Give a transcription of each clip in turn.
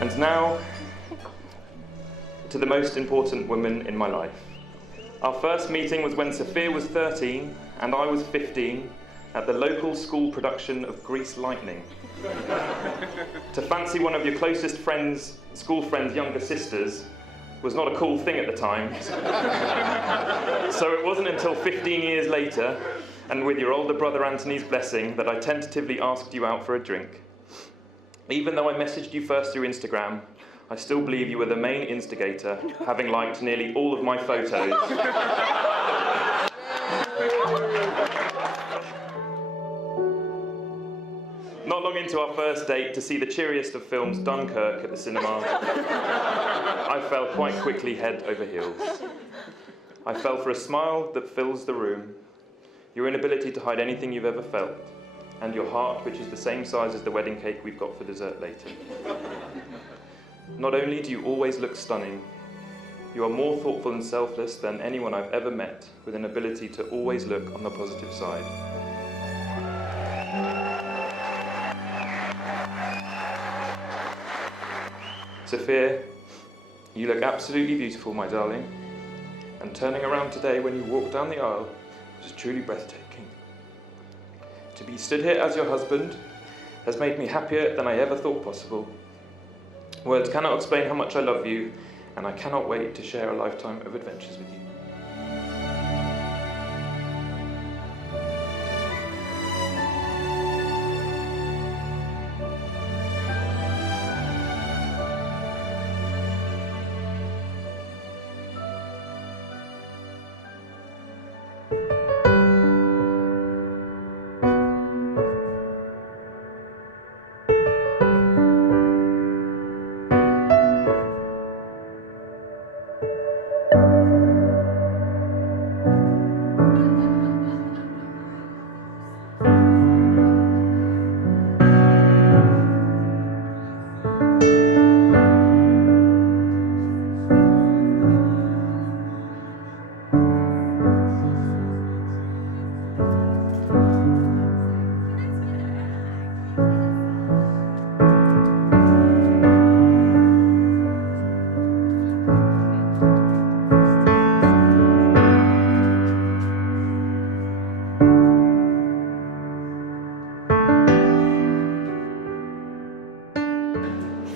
And now, to the most important woman in my life. Our first meeting was when Sophia was 13 and I was 15 at the local school production of Grease Lightning. To fancy one of your closest friends, school friends' younger sisters, was not a cool thing at the time. So it wasn't until 15 years later, and with your older brother Anthony's blessing, that I tentatively asked you out for a drink. Even though I messaged you first through Instagram, I still believe you were the main instigator, having liked nearly all of my photos. Not long into our first date, to see the cheeriest of films, Dunkirk, at the cinema, I fell quite quickly head over heels. I fell for a smile that fills the room, your inability to hide anything you've ever felt, and your heart, which is the same size as the wedding cake we've got for dessert later. Not only do you always look stunning, you are more thoughtful and selfless than anyone I've ever met, with an ability to always look on the positive side. Sophia, you look absolutely beautiful, my darling, and turning around today when you walked down the aisle was truly breathtaking. To be stood here as your husband has made me happier than I ever thought possible. Words cannot explain how much I love you, and I cannot wait to share a lifetime of adventures with you.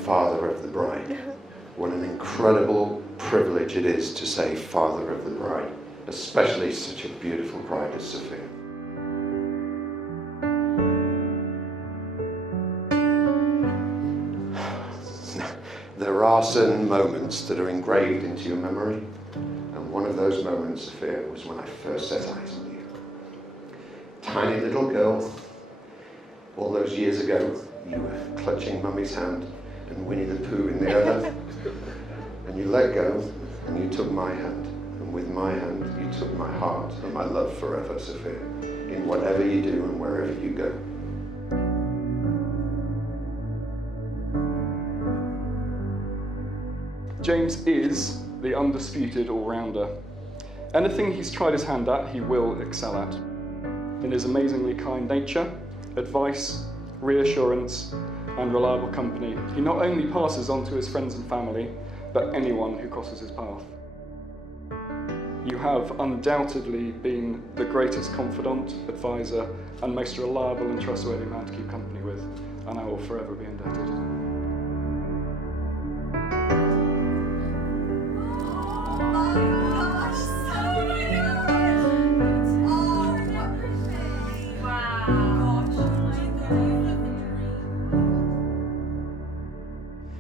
Father of the bride. What an incredible privilege it is to say father of the bride, especially such a beautiful bride as Sophia. There are certain moments that are engraved into your memory, and one of those moments, Sophia, was when I first set eyes on you. Tiny little girl, all those years ago, you were clutching Mummy's hand and Winnie the Pooh in the other, and you let go and you took my hand, and with my hand you took my heart and my love forever, Sophia, in whatever you do and wherever you go. James is the undisputed all-rounder. Anything he's tried his hand at, he will excel at. In his amazingly kind nature, advice, reassurance, and reliable company, he not only passes on to his friends and family, but anyone who crosses his path. You have undoubtedly been the greatest confidant, advisor, and most reliable and trustworthy man to keep company with, and I will forever be indebted.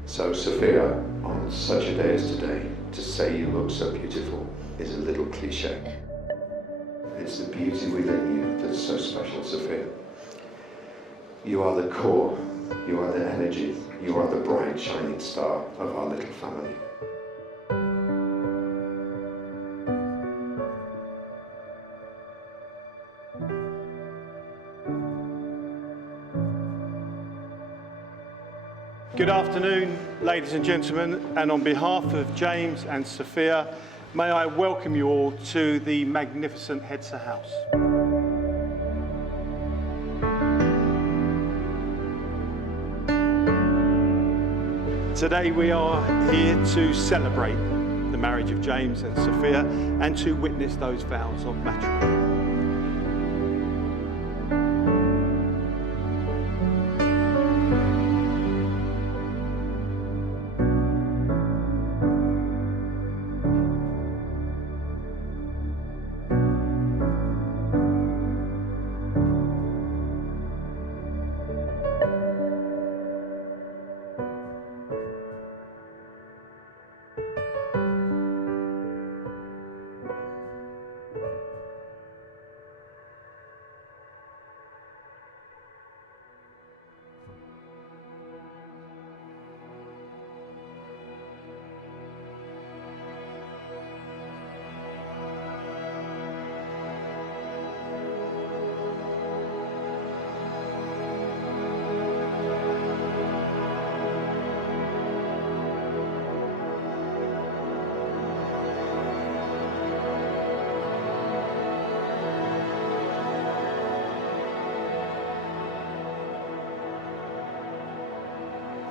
So, Sophia, on such a day as today, to say you look so beautiful is a little cliche. It's the beauty within you that's so special, Sophia. You are the core, you are the energy, you are the bright shining star of our little family. Good afternoon, ladies and gentlemen, and on behalf of James and Sophia, may I welcome you all to the magnificent Hedsor House. Today we are here to celebrate the marriage of James and Sophia and to witness those vows of matrimony.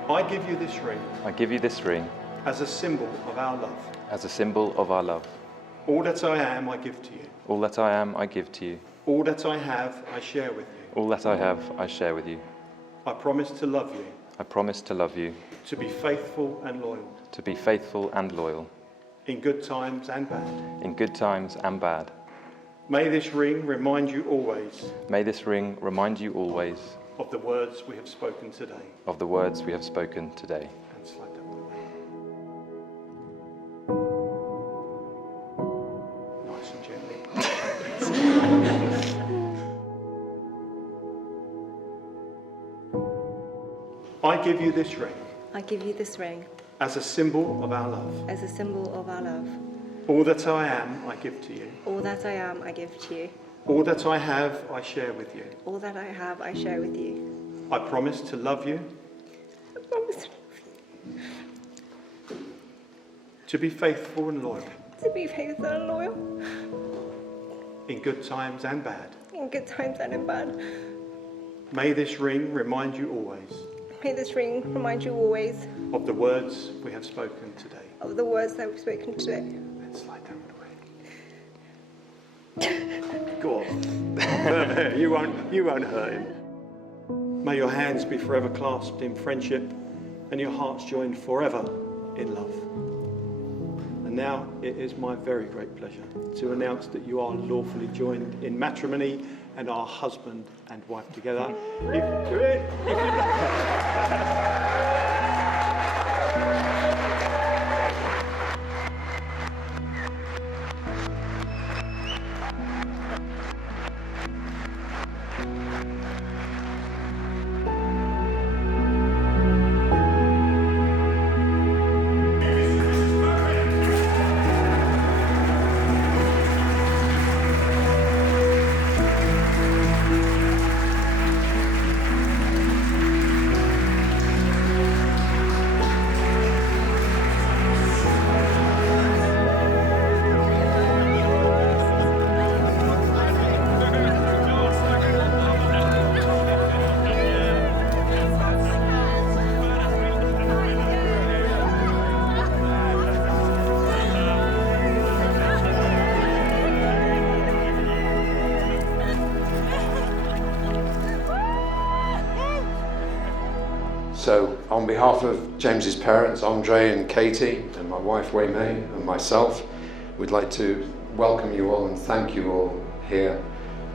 I give you this ring I give you this ring as a symbol of our love. as a symbol of our love. All that I am, I give to you. All that I am, I give to you. All that I have, I share with you. All that I have, I share with you. I promise to love you, I promise to love you, to be faithful and loyal, to be faithful and loyal, in good times and bad. in good times and bad. May this ring remind you always May this ring remind you always of the words we have spoken today. of the words we have spoken today. And slide that one away. Nice and gently. I give you this ring I give you this ring as a symbol of our love. as a symbol of our love. All that I am, I give to you. All that I am, I give to you. All that I have, I share with you. All that I have, I share with you. I promise to love you, I promise to be faithful and loyal, to be faithful and loyal, in good times and bad. in good times and in bad. May this ring remind you always May this ring remind you always of the words we have spoken today. of the words that we've spoken today. Let's slide that one away. Go on. you won't hurt him. May your hands be forever clasped in friendship and your hearts joined forever in love. And now it is my very great pleasure to announce that you are lawfully joined in matrimony and are husband and wife together. So, on behalf of James's parents, Andre and Katie, and my wife Wei Mei, and myself, we'd like to welcome you all and thank you all here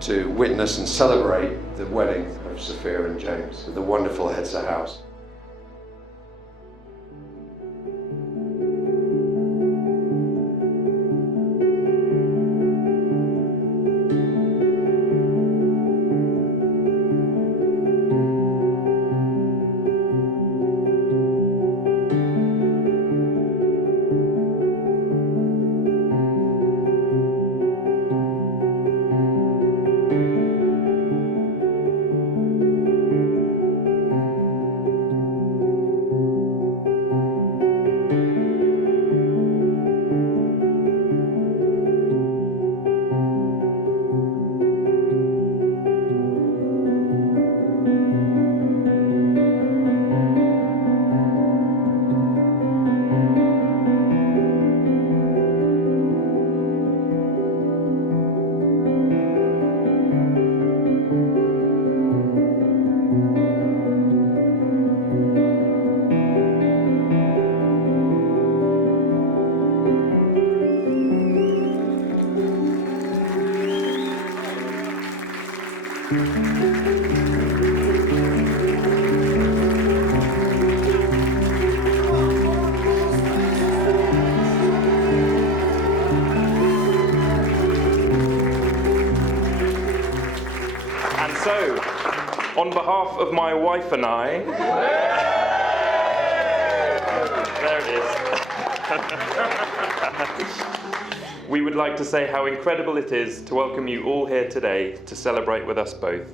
to witness and celebrate the wedding of Sophia and James at the wonderful Hedsor House. behalf of my wife and I, there it is. We would like to say how incredible it is to welcome you all here today to celebrate with us both.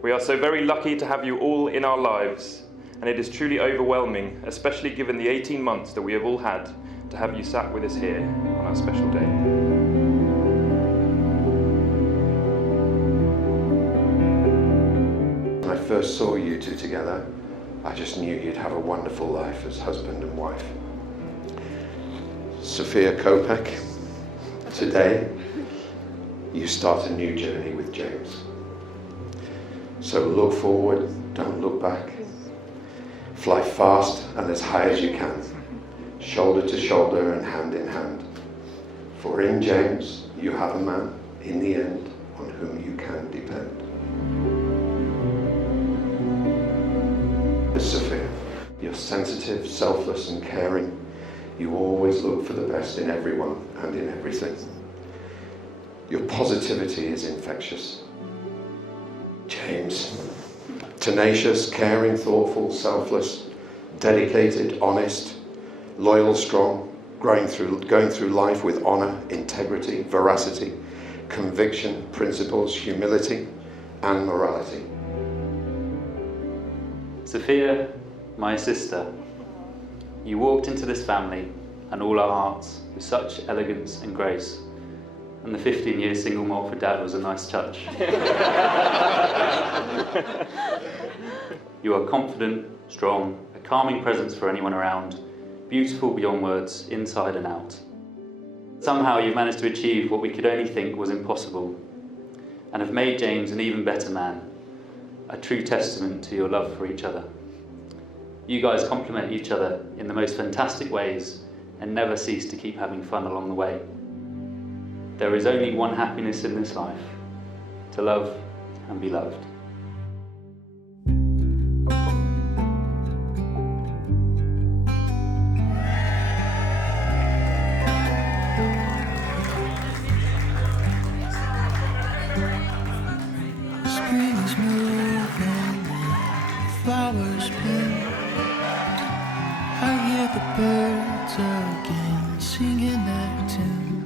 We are so very lucky to have you all in our lives, and it is truly overwhelming, especially given the 18 months that we have all had, to have you sat with us here on our special day. When I first saw you two together, I just knew you'd have a wonderful life as husband and wife. Sophia Kopek, today you start a new journey with James. So look forward, don't look back. Fly fast and as high as you can, shoulder to shoulder and hand in hand. For in James you have a man, in the end, on whom you can depend. Sophia, you're sensitive, selfless and caring. You always look for the best in everyone and in everything. Your positivity is infectious. James, tenacious, caring, thoughtful, selfless, dedicated, honest, loyal, strong, going through life with honour, integrity, veracity, conviction, principles, humility and morality. Sophia, my sister, you walked into this family and all our hearts with such elegance and grace, and the 15-year single malt for Dad was a nice touch. You are confident, strong, a calming presence for anyone around, beautiful beyond words, inside and out. Somehow you've managed to achieve what we could only think was impossible, and have made James an even better man, a true testament to your love for each other. You guys complement each other in the most fantastic ways and never cease to keep having fun along the way. There is only one happiness in this life, to love and be loved. Spring is moving, flowers bloom. I hear the birds again singing their tune.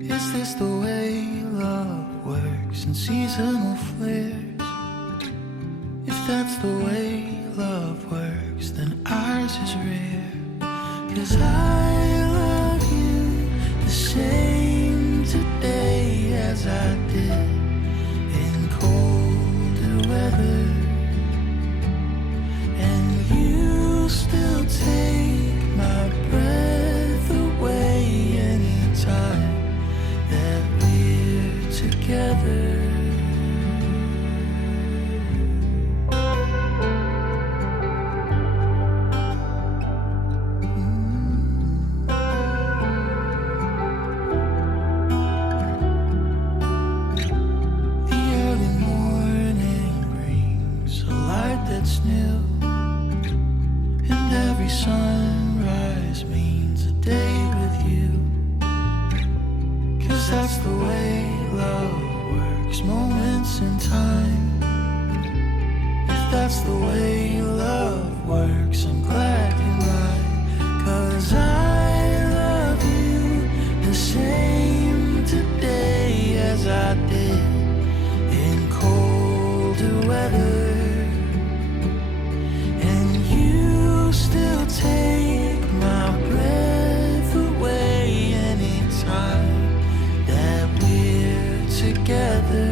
Is this the way love works in seasonal flares? If that's the way love works, then ours is rare. 'Cause I love you the same today as I did in colder weather. And you still take my breath away anytime that we're together. The early morning brings a light that's new, and every sunrise means a day with you. 'Cause that's the way love works, moments in time. If that's the way love works, I'm glad you're right. 'Cause I love you the same today as I did in colder weather. And you still take my breath away anytime that we're together.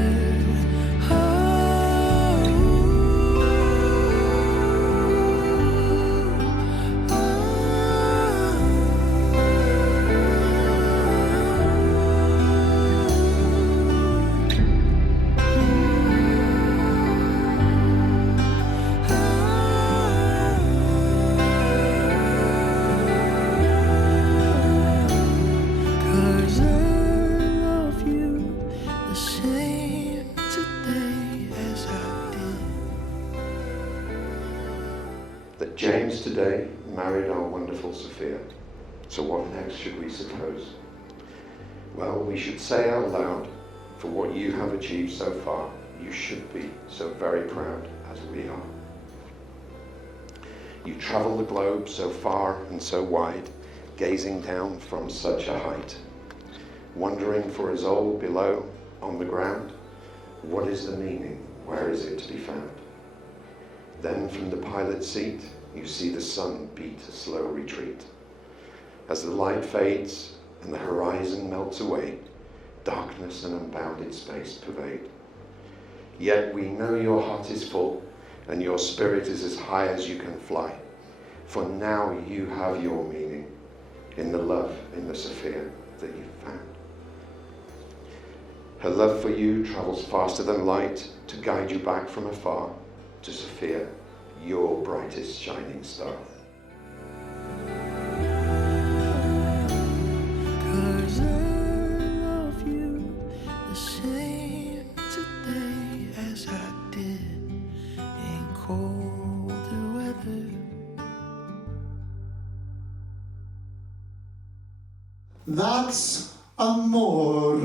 That James today married our wonderful Sophia. So what next should we suppose? Well, we should say out loud, for what you have achieved so far, you should be so very proud as we are. You travel the globe so far and so wide, gazing down from such a height, wondering for us all below on the ground, what is the meaning, where is it to be found? Then from the pilot's seat, you see the sun beat a slow retreat. As the light fades and the horizon melts away, darkness and unbounded space pervade. Yet we know your heart is full, and your spirit is as high as you can fly. For now you have your meaning in the love in the Sophia that you've found. Her love for you travels faster than light to guide you back from afar to Sophia, your brightest shining star. 'Cause I love you the same today as I did in colder weather. That's amore.